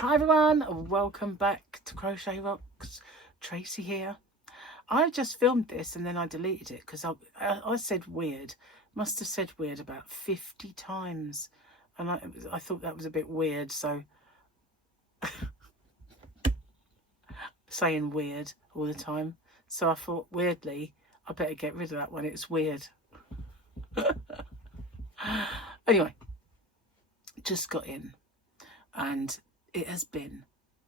Hi everyone, welcome back to Crochet Rocks. Tracy here. I just filmed this and then I deleted it because I said weird. Must have said weird about 50 times. And I thought that was a bit weird, so saying weird all the time. So I thought, weirdly, I better get rid of that one. It's weird. Anyway, just got in and it has been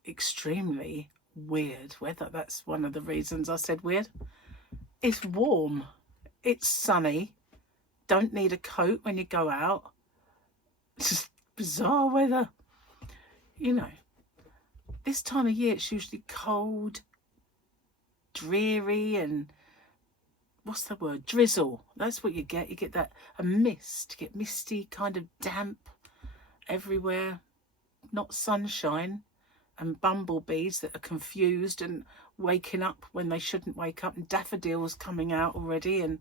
extremely weird weather. That's one of the reasons I said weird. It's warm, it's sunny, don't need a coat when you go out. It's just bizarre weather. You know, this time of year it's usually cold, dreary, and what's the word? Drizzle. That's what you get. You get that, a mist, you get misty, kind of damp everywhere. Not sunshine, and bumblebees that are confused and waking up when they shouldn't wake up, and daffodils coming out already and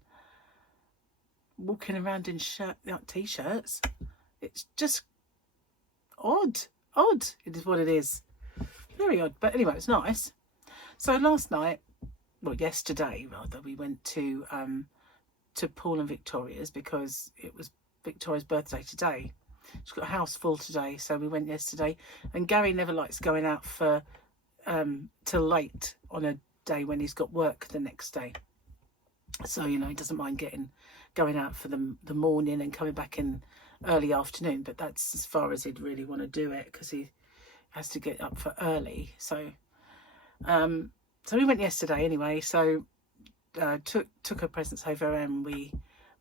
walking around in t-shirts. It's just odd. It is what it is. Very odd, but anyway, it's nice. So last night, well, yesterday rather, we went to Paul and Victoria's because it was Victoria's birthday today. She's got a house full today, so we went yesterday. And Gary never likes going out for till late on a day when he's got work the next day. So, you know, he doesn't mind going out for the morning and coming back in early afternoon. But that's as far as he'd really want to do it because he has to get up for early. So, so we went yesterday anyway. So took her presents over and we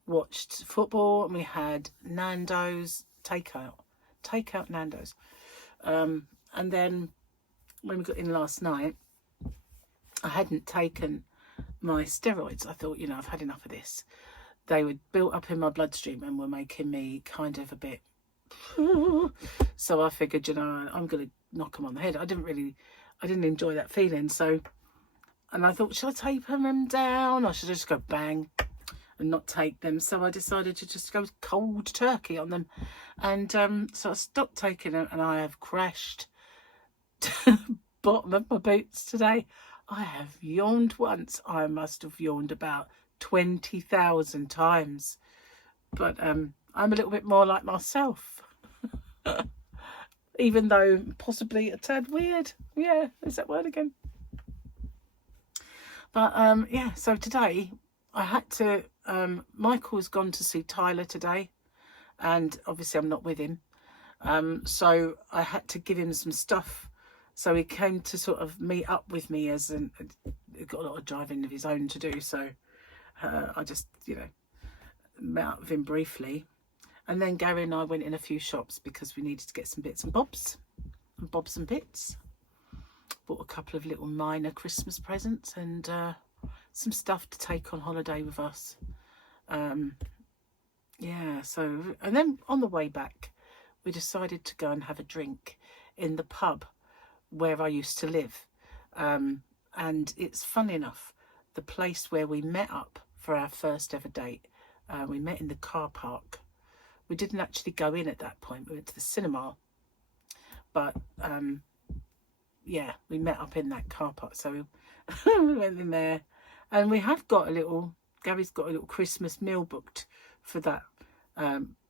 watched football and we had Nando's. Takeout Nando's. And then when we got in last night, I hadn't taken my steroids. I thought, you know, I've had enough of this. They were built up in my bloodstream and were making me kind of a bit... So I figured, you know, I'm going to knock them on the head. I didn't enjoy that feeling. So, and I thought, should I taper them down or should I just go bang and not take them? So I decided to just go cold turkey on them. And so I stopped taking them and I have crashed to the bottom of my boots today. I have yawned once. I must have yawned about 20,000 times. But I'm a little bit more like myself. Even though possibly a tad weird. Yeah, is that word again? But yeah, so today I had to... Michael's gone to see Tyler today. And obviously I'm not with him. So I had to give him some stuff. So he came to sort of meet up with me as he got a lot of driving of his own to do. So I just, you know, met up with him briefly. And then Gary and I went in a few shops because we needed to get some bits and bobs and bits. Bought a couple of little minor Christmas presents and some stuff to take on holiday with us. Yeah, so, and then on the way back, we decided to go and have a drink in the pub where I used to live. And it's funny enough, the place where we met up for our first ever date, we met in the car park. We didn't actually go in at that point. We went to the cinema. But, yeah, we met up in that car park. So we went in there. And we have got Gary's got a little Christmas meal booked for that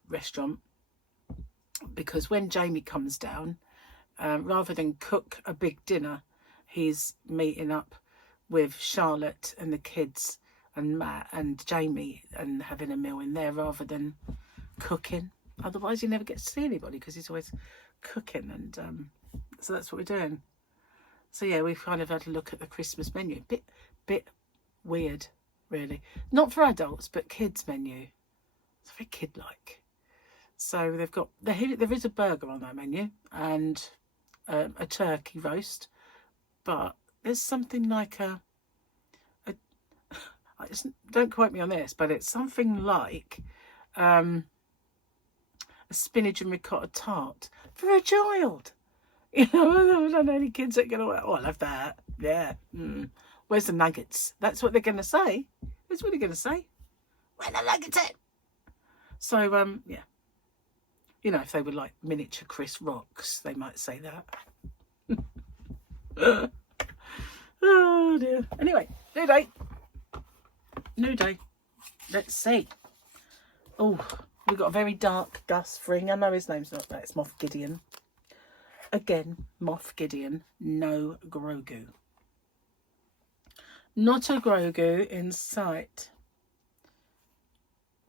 restaurant, because when Jamie comes down, rather than cook a big dinner, he's meeting up with Charlotte and the kids and Matt and Jamie and having a meal in there rather than cooking. Otherwise he never gets to see anybody because he's always cooking. And so that's what we're doing. So yeah, we've kind of had a look at the Christmas menu. Bit weird, really. Not for adults, but kids menu. It's very kid-like. So they've got, there is a burger on that menu and a turkey roast, but there's something like don't quote me on this, but it's something like a spinach and ricotta tart for a child. You know, I don't know any kids that are going to, oh, I'll have that. Yeah. Where's the nuggets? That's what they're going to say. That's what they're going to say. Where the nuggets at? So, yeah. You know, if they were like miniature Chris Rocks, they might say that. Oh dear. Anyway, new day. New day. Let's see. Oh, we've got a very dark Gus Fring. I know his name's not that. It's Moff Gideon. Again, Moff Gideon. No Grogu. Not a Grogu in sight.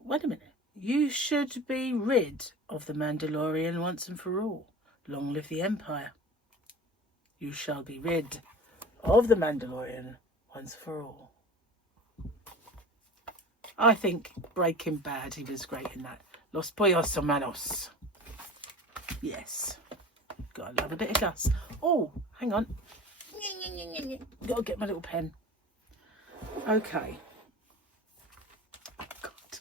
Wait a minute. You should be rid of the Mandalorian once and for all. Long live the Empire. You shall be rid of the Mandalorian once for all. I think Breaking Bad, he was great in that. Los Pollos Hermanos. Yes. Gotta love a bit of Gus. Oh, hang on. Gotta get my little pen. Okay. Oh, God.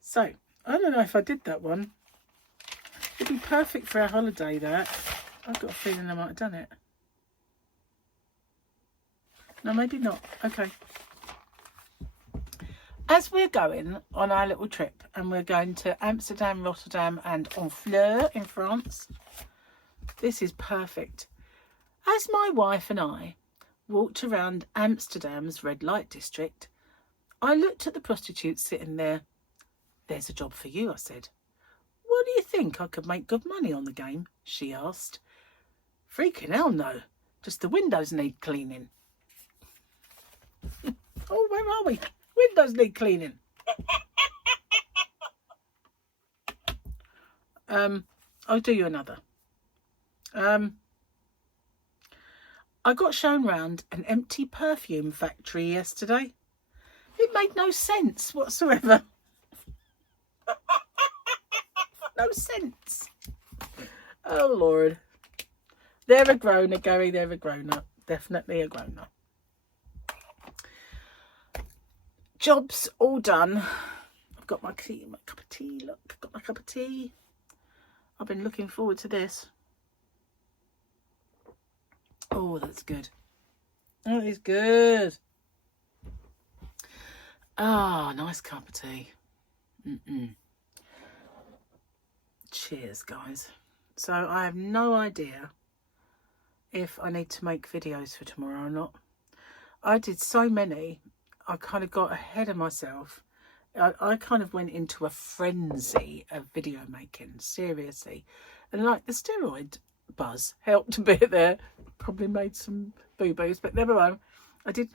So, I don't know if I did that one. It'd be perfect for our holiday, that. I've got a feeling I might have done it. No, maybe not. Okay. As we're going on our little trip, and we're going to Amsterdam, Rotterdam and Honfleur in France, this is perfect. As my wife and I walked around Amsterdam's red light district, I looked at the prostitutes sitting there. There's a job for you, I said. What do you think? I could make good money on the game? She asked. Freaking hell no. Just the windows need cleaning. Oh, where are we? Windows need cleaning. I'll do you another. I got shown round an empty perfume factory yesterday. It made no sense whatsoever. No sense. Oh, Lord. They're a grown-up, Gary. They're a grown-up. Definitely a grown-up. Job's all done. I've got my tea, my cup of tea. Look, I've got my cup of tea. I've been looking forward to this. Oh, that's good. That is good. Ah, nice cup of tea. Cheers, guys. So I have no idea if I need to make videos for tomorrow or not. I did so many. I kind of got ahead of myself. I kind of went into a frenzy of video making, seriously. And like the steroid buzz helped a bit there. Probably made some boo-boos, but never mind. I did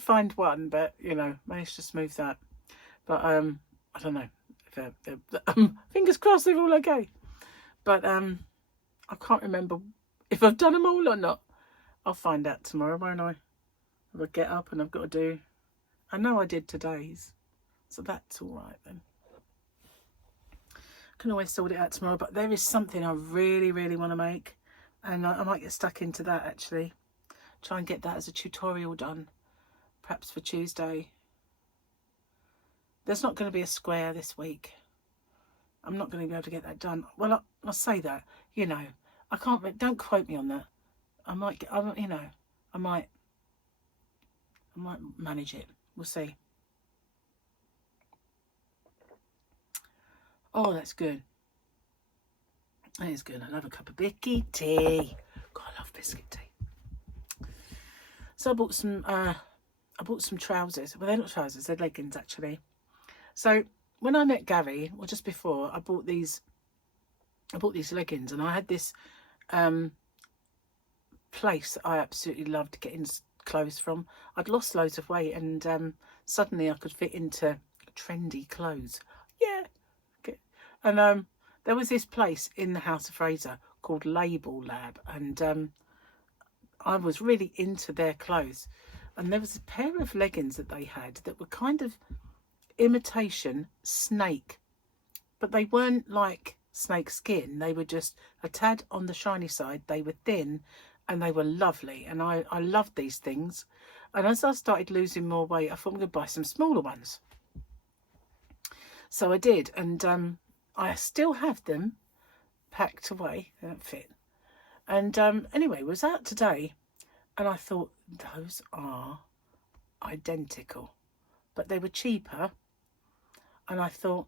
find one, but, you know, managed to smooth that. But, I don't know. Fingers crossed they're all okay. But, I can't remember if I've done them all or not. I'll find out tomorrow, won't I? If I get up and I've got to do... I know I did today's, so that's all right then. I can always sort it out tomorrow, but there is something I really, really want to make, and I might get stuck into that actually. Try and get that as a tutorial done, perhaps for Tuesday. There's not going to be a square this week. I'm not going to be able to get that done. Well, I'll say that, you know, I can't, don't quote me on that. I might manage it. We'll see. Oh, that's good. That is good. I love a cup of biscuit tea. God, I love biscuit tea. So I bought some trousers. Well, they're not trousers. They're leggings, actually. So when I met Gary, or just before, I bought these leggings, and I had this place that I absolutely loved getting clothes from. I'd lost loads of weight, and suddenly I could fit into trendy clothes. Yeah. Okay. And there was this place in the House of Fraser called Label Lab, and I was really into their clothes. And there was a pair of leggings that they had that were kind of imitation snake, but they weren't like snake skin. They were just a tad on the shiny side. They were thin, and they were lovely, and I loved these things. And as I started losing more weight, I thought I'm going to buy some smaller ones. So I did, and I still have them packed away. They don't fit. And anyway, I was out today, and I thought, those are identical. But they were cheaper, and I thought,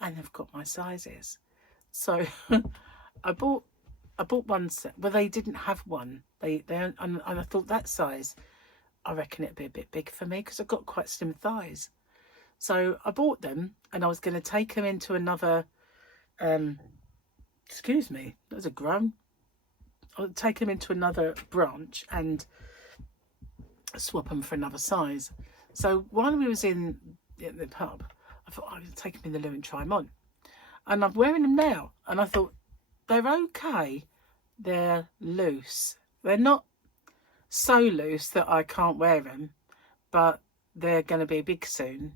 and they've got my sizes. So I bought one set. Well, they didn't have one. And I thought that size, I reckon it'd be a bit big for me because I've got quite slim thighs. So I bought them, and I was going to take them into another. Excuse me, that was a groan. I'll take them into another branch and swap them for another size. So while we was in the pub, I thought I would take them in the loo and try them on. And I'm wearing them now, and I thought they're okay. They're loose. They're not so loose that I can't wear them, but they're going to be big soon.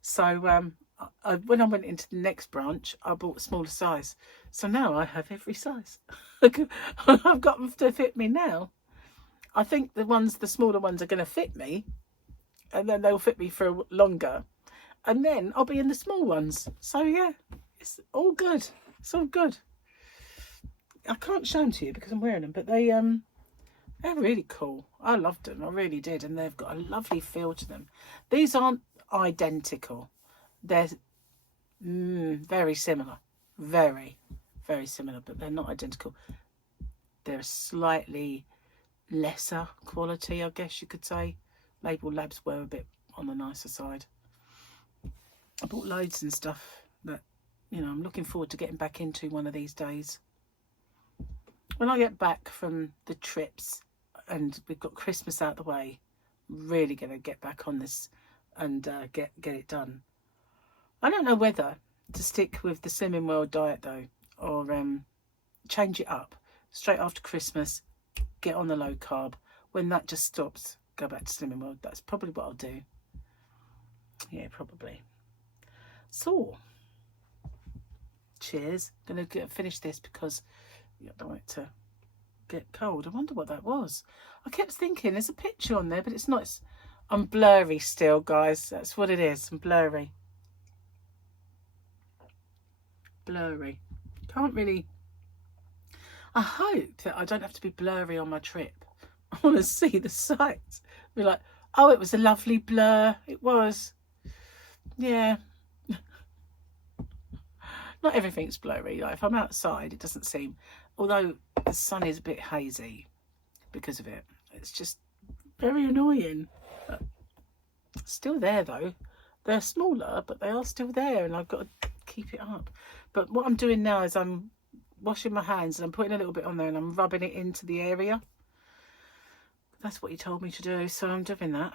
So when I went into the next branch, I bought a smaller size. So now I have every size. I've got them to fit me now. I think the smaller ones are going to fit me, and then they'll fit me for longer. And then I'll be in the small ones. So yeah, it's all good. It's all good. I can't show them to you because I'm wearing them, but they're really cool. I loved them. I really did. And they've got a lovely feel to them. These aren't identical. They're very similar. Very, very similar, but they're not identical. They're slightly lesser quality, I guess you could say. Label Labs were a bit on the nicer side. I bought loads and stuff that, you know, I'm looking forward to getting back into one of these days. When I get back from the trips and we've got Christmas out the way, I'm really going to get back on this and get it done. I don't know whether to stick with the Slimming World diet though, or change it up. Straight after Christmas, get on the low carb. When that just stops, go back to Slimming World. That's probably what I'll do. Yeah, probably. So, cheers. I'm going to finish this because I don't want it to get cold. I wonder what that was. I kept thinking there's a picture on there, but it's not. I'm blurry still, guys. That's what it is. I'm blurry. Blurry. Can't really. I hope that I don't have to be blurry on my trip. I want to see the sights. Be like, oh, it was a lovely blur. It was. Yeah. Not everything's blurry. Like if I'm outside, it doesn't seem. Although the sun is a bit hazy because of it. It's just very annoying. But still there though. They're smaller, but they are still there, and I've got to keep it up. But what I'm doing now is I'm washing my hands and I'm putting a little bit on there and I'm rubbing it into the area. That's what he told me to do, so I'm doing that.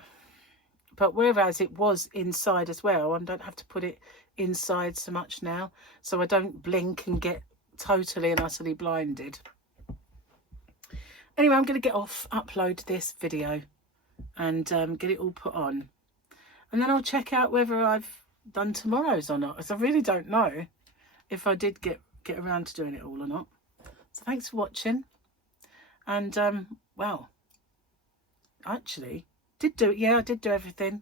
But whereas it was inside as well, I don't have to put it inside so much now, so I don't blink and get totally and utterly blinded. Anyway, I'm going to get off, upload this video and get it all put on, and then I'll check out whether I've done tomorrow's or not, because I really don't know if I did get around to doing it all or not. So thanks for watching, and well, actually did do it. Yeah, I did do everything.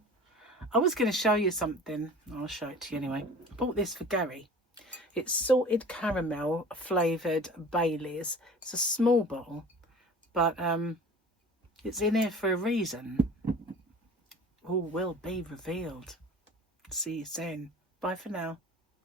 I was going to show you something. I'll show it to you anyway. I bought this for Gary. It's salted caramel flavoured Baileys. It's a small bottle, but it's in here for a reason. All will be revealed. See you soon. Bye for now.